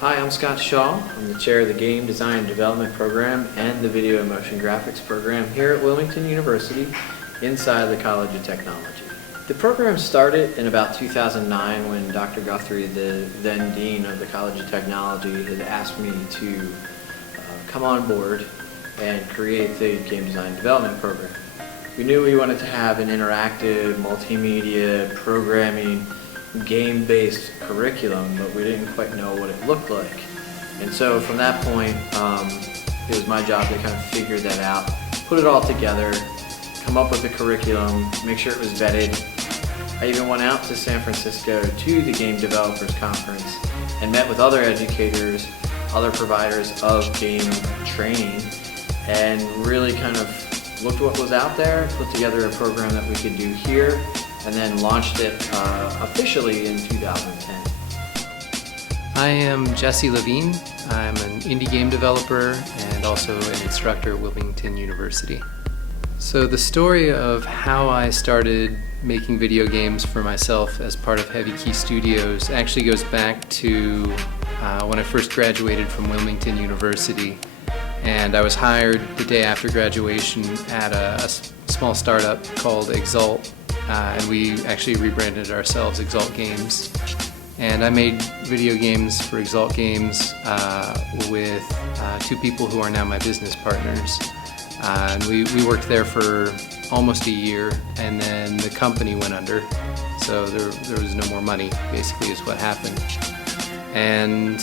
Hi, I'm Scott Shaw. I'm the chair of the Game Design and Development Program and the Video and Motion Graphics Program here at Wilmington University inside the College of Technology. The program started in about 2009 when Dr. Guthrie, the then Dean of the College of Technology, had asked me to come on board and create the Game Design and Development Program. We knew we wanted to have an interactive, multimedia, programming, game-based curriculum, but we didn't quite know what it looked like. And so from that point, it was my job to kind of figure that out, put it all together, come up with the curriculum, make sure it was vetted. I even went out to San Francisco to the Game Developers Conference and met with other educators, other providers of game training, and really kind of looked what was out there, put together a program that we could do here, and then launched it officially in 2010. I am Jesse Levine. I'm an indie game developer and also an instructor at Wilmington University. So the story of how I started making video games for myself as part of Heavy Key Studios actually goes back to when I first graduated from Wilmington University. And I was hired the day after graduation at a small startup called Exalt. And we actually rebranded ourselves Exalt Games. And I made video games for Exalt Games with two people who are now my business partners. And we worked there for almost a year, and then the company went under. So there was no more money, basically, is what happened. And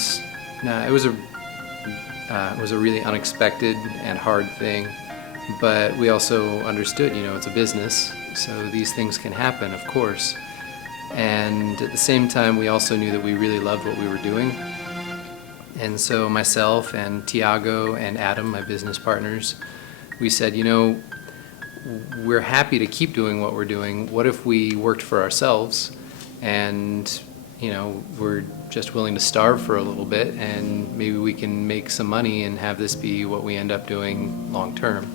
it was a really unexpected and hard thing. But we also understood, it's a business. So these things can happen, of course. And at the same time, we also knew that we really loved what we were doing. And so myself and Tiago and Adam, my business partners, we said, we're happy to keep doing what we're doing. What if we worked for ourselves and, we're just willing to starve for a little bit and maybe we can make some money and have this be what we end up doing long term.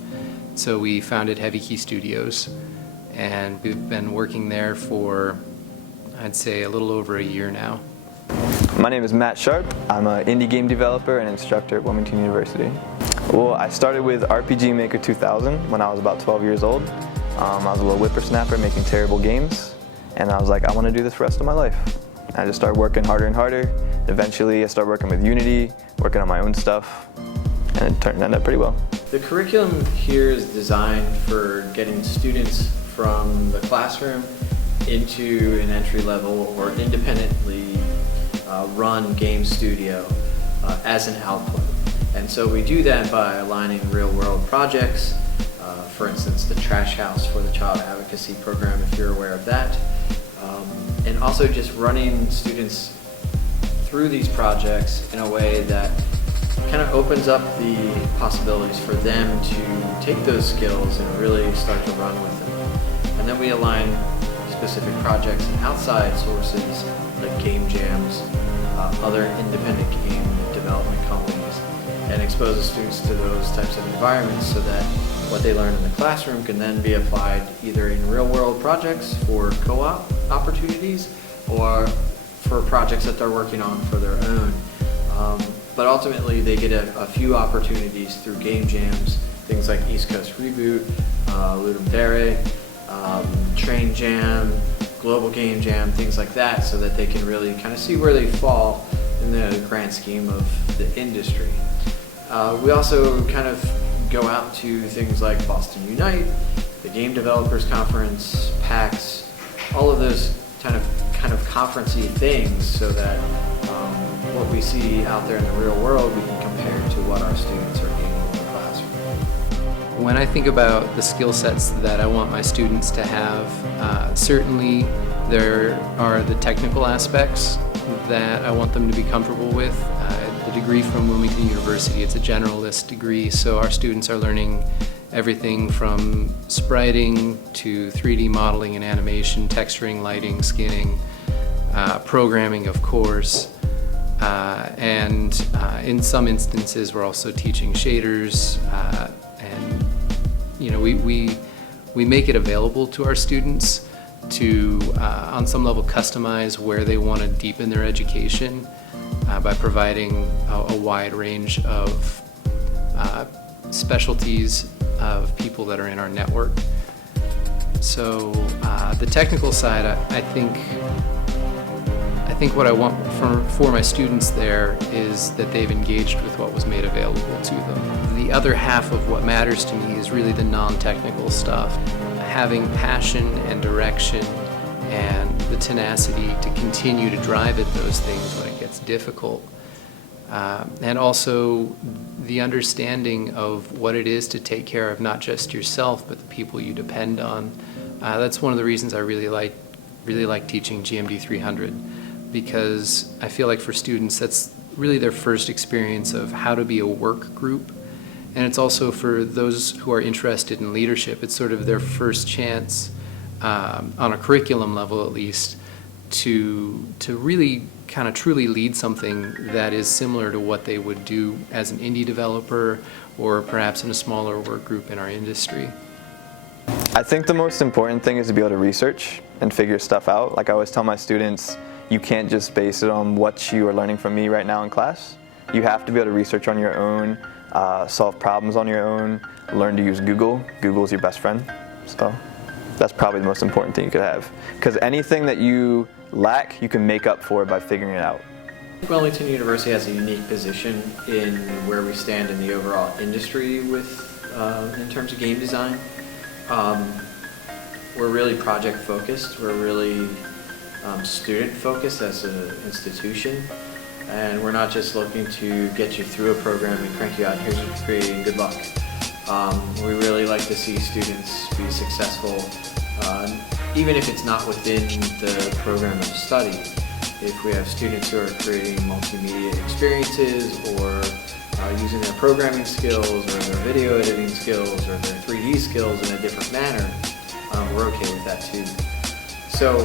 So we founded Heavy Key Studios. And we've been working there for, I'd say, a little over a year now. My name is Matt Sharp. I'm an indie game developer and instructor at Wilmington University. Well, I started with RPG Maker 2000 when I was about 12 years old. I was a little whippersnapper making terrible games, and I was like, I want to do this for the rest of my life. And I just started working harder and harder. Eventually, I started working with Unity, working on my own stuff, and it turned out pretty well. The curriculum here is designed for getting students from the classroom into an entry-level or independently run game studio as an output. And so we do that by aligning real-world projects, for instance, the Trash House for the Child Advocacy Program, if you're aware of that, and also just running students through these projects in a way that kind of opens up the possibilities for them to take those skills and really start to run with them. And then we align specific projects and outside sources like game jams, other independent game development companies, and expose the students to those types of environments so that what they learn in the classroom can then be applied either in real-world projects for co-op opportunities or for projects that they're working on for their own. But ultimately they get a few opportunities through game jams, things like East Coast Reboot, Ludum Dare, Train Jam, Global Game Jam, things like that, so that they can really kind of see where they fall in the grand scheme of the industry. We also kind of go out to things like Boston Unite, the Game Developers Conference, PAX, all of those kind of conference-y things, so that what we see out there in the real world we can compare to what our students are gaining in the classroom. When I think about the skill sets that I want my students to have, certainly there are the technical aspects that I want them to be comfortable with. The degree from Wilmington University, it's a generalist degree, so our students are learning everything from spriting to 3D modeling and animation, texturing, lighting, skinning, programming, of course, and in some instances we're also teaching shaders, and we make it available to our students to on some level customize where they want to deepen their education. by providing a wide range of specialties of people that are in our network. So the technical side, I think what I want for my students there is that they've engaged with what was made available to them. The other half of what matters to me is really the non-technical stuff. Having passion and direction and the tenacity to continue to drive at those things when it gets difficult. And also the understanding of what it is to take care of not just yourself, but the people you depend on. That's one of the reasons I really like teaching GMD 300, because I feel like for students that's really their first experience of how to be a work group. And it's also for those who are interested in leadership, it's sort of their first chance, on a curriculum level at least, to really kind of truly lead something that is similar to what they would do as an indie developer or perhaps in a smaller work group in our industry. I think the most important thing is to be able to research and figure stuff out. Like I always tell my students, you can't just base it on what you are learning from me right now in class. You have to be able to research on your own, solve problems on your own, learn to use Google. Google is your best friend. So that's probably the most important thing you could have. Because anything that you lack, you can make up for by figuring it out. Wilmington University has a unique position in where we stand in the overall industry in terms of game design. We're really project focused. We're really student focused as an institution. And we're not just looking to get you through a program and crank you out, here's what you're creating, good luck. We really like to see students be successful, even if it's not within the program of study. If we have students who are creating multimedia experiences or using their programming skills or their video editing skills or their 3D skills in a different manner, we're okay with that too. So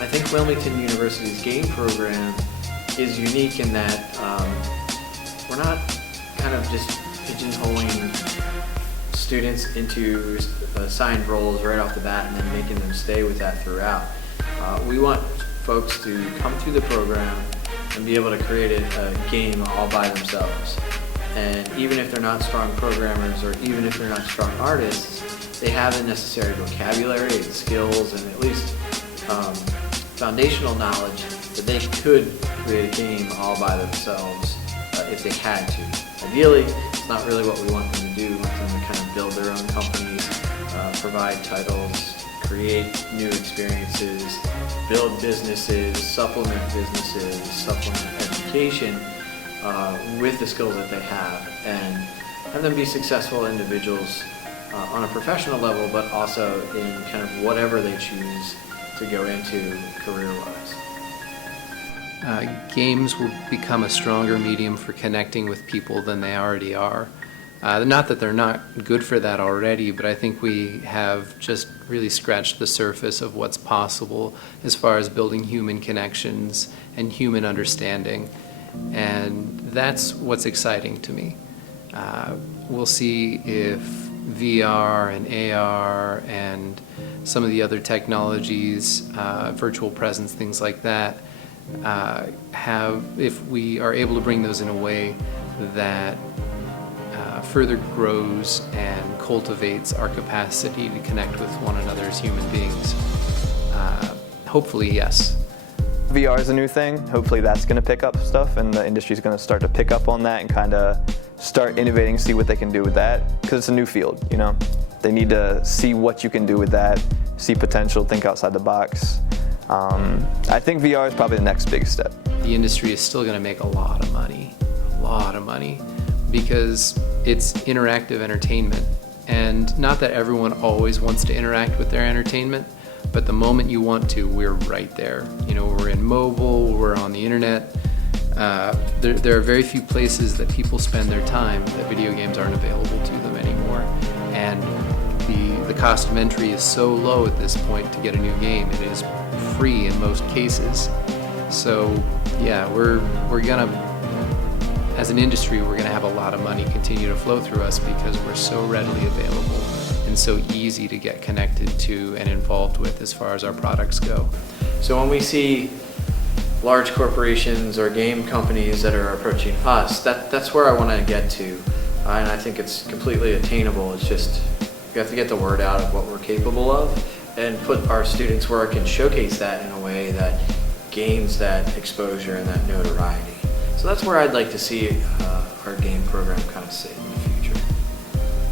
I think Wilmington University's game program is unique in that we're not kind of just pigeonholing students into assigned roles right off the bat and then making them stay with that throughout. We want folks to come through the program and be able to create a game all by themselves. And even if they're not strong programmers or even if they're not strong artists, they have the necessary vocabulary and skills and at least foundational knowledge that they could create a game all by themselves if they had to. Ideally, it's not really what we want them to do. We want them to kind of build their own companies, provide titles, create new experiences, build businesses, supplement education with the skills that they have, and have them be successful individuals on a professional level, but also in kind of whatever they choose to go into career-wise. Games will become a stronger medium for connecting with people than they already are. Not that they're not good for that already, but I think we have just really scratched the surface of what's possible as far as building human connections and human understanding. And that's what's exciting to me. We'll see if VR and AR and some of the other technologies, virtual presence, things like that, if we are able to bring those in a way that further grows and cultivates our capacity to connect with one another as human beings. Hopefully, yes. VR is a new thing. Hopefully that's going to pick up stuff and the industry is going to start to pick up on that and kind of start innovating, see what they can do with that, because it's a new field, you know. They need to see what you can do with that, see potential, think outside the box. I think VR is probably the next big step. The industry is still going to make a lot of money, because it's interactive entertainment. And not that everyone always wants to interact with their entertainment, but the moment you want to, we're right there. You know, we're in mobile, we're on the internet. There are very few places that people spend their time that video games aren't available to them anymore. And the cost of entry is so low at this point to get a new game. It is free in most cases. So yeah, we're gonna, as an industry, we're gonna have a lot of money continue to flow through us because we're so readily available and so easy to get connected to and involved with as far as our products go. So when we see large corporations or game companies that are approaching us. That's where I want to get to, and I think it's completely attainable. It's just we have to get the word out of what we're capable of and put our students' work and showcase that in a way that gains that exposure and that notoriety. So that's where I'd like to see our game program kind of sit.